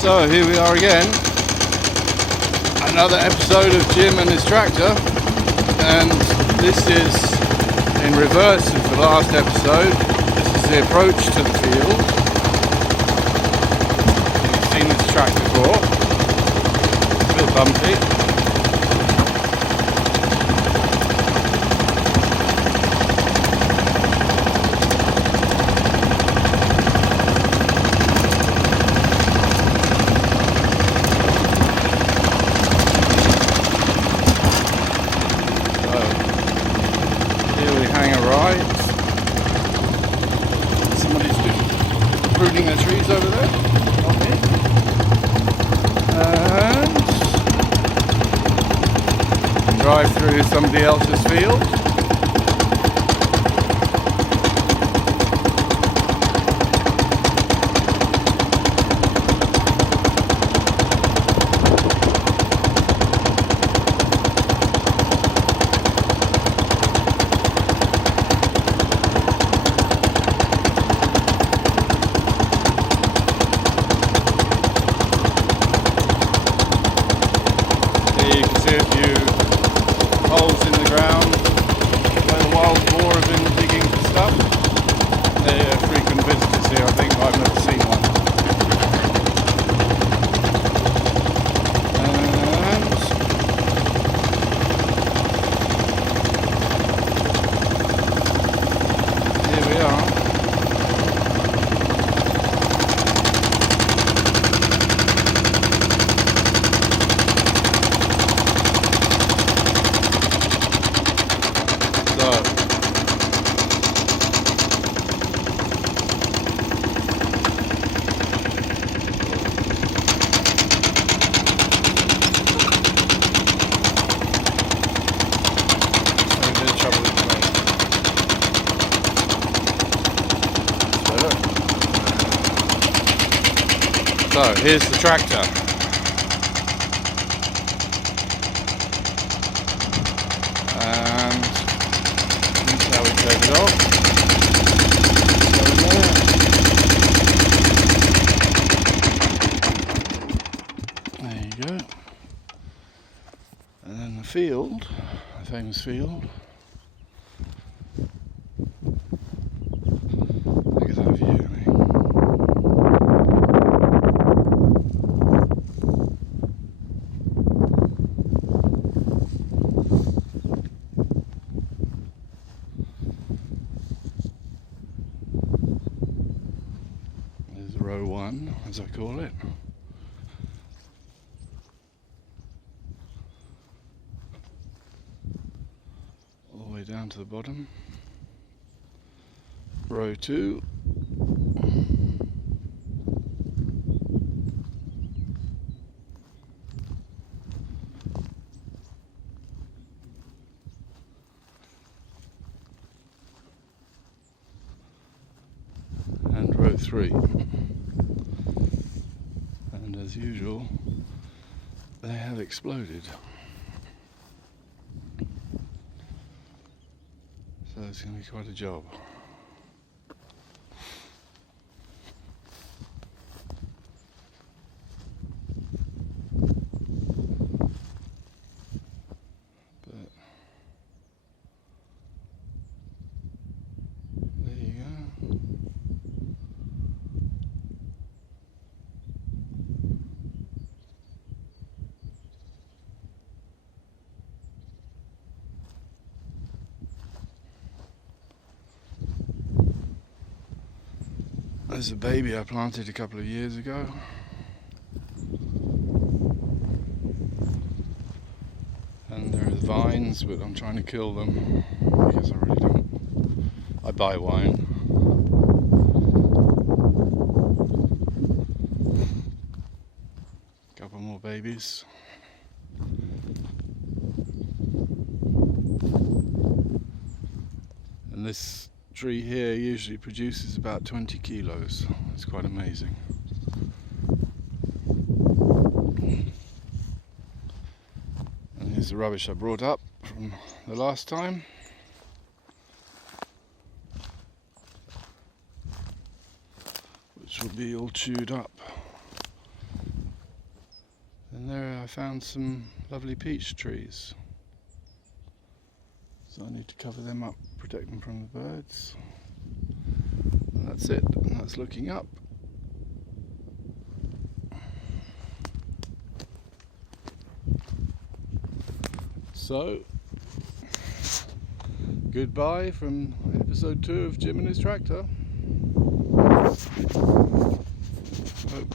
So here we are again, another episode of Jim and his tractor, and this is in reverse of the last episode. This is the approach to the field. You've seen this track before, a bit bumpy. Somebody's pruning the trees over there, not me. And drive through somebody else's field. You can see a few holes in the ground where the wild boar have been digging for stuff. They're frequent visitors here, I think. I've never seen one. And here we are. So here's the tractor. And that's how we take it off. There you go. And then the field, the famous field. Look at that view. Row 1, as I call it. All the way down to the bottom. Row 2. And row 3. And as usual, they have exploded. So it's going to be quite a job. But there you go. There's a baby I planted a couple of years ago. And there are the vines, but I'm trying to kill them because I really don't. I buy wine. Couple more babies. And this tree here usually produces about 20 kilos. It's quite amazing. And here's the rubbish I brought up from the last time. Which will be all chewed up And there I found some lovely peach trees. So I need to cover them up, protect them from the birds. And that's it, and that's looking up. So, goodbye from episode 2 of Jim and his tractor. Hope